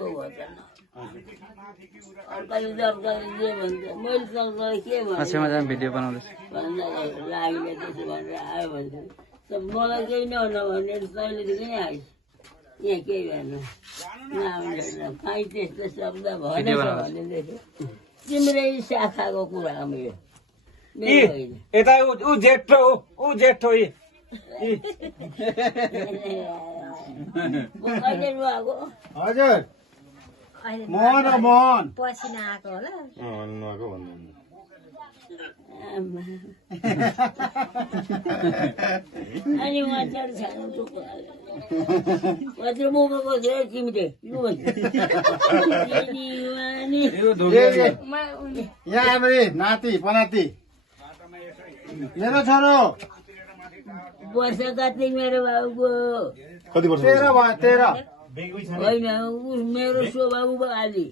को भन्छ अर्काले दर्काले जे भन्छ मैले सँगसँगै के अक्षय मजाले भिडियो बनाउँदैछ भन्दा लागिले त्यसो भनेर आयो भन्छ मलाई केही नहुन भने तैँले त किन आइस यहाँ केही भएन नआउँदैन काहीँ त्यस्तो शब्द भनेछ भनेदेखि तिम्रै शाखाको कुरा हो यो मेरो होइन यता ऊ जेठो ऊ जेठो कहिले नुहाएको हजुर मोहन हो मोहन पसिना आएको होला नुहाएको भन्नु अनि उहाँ चढ छाड्नु टुक्को कति मुखमा बसेर तिमीले यहाँ आमाले नाति पनाति मेरो छोरो वर्ष कति मेरो बाबुको कति वर्ष 13 भयो 13 होइन मेरो सो बाबु अलि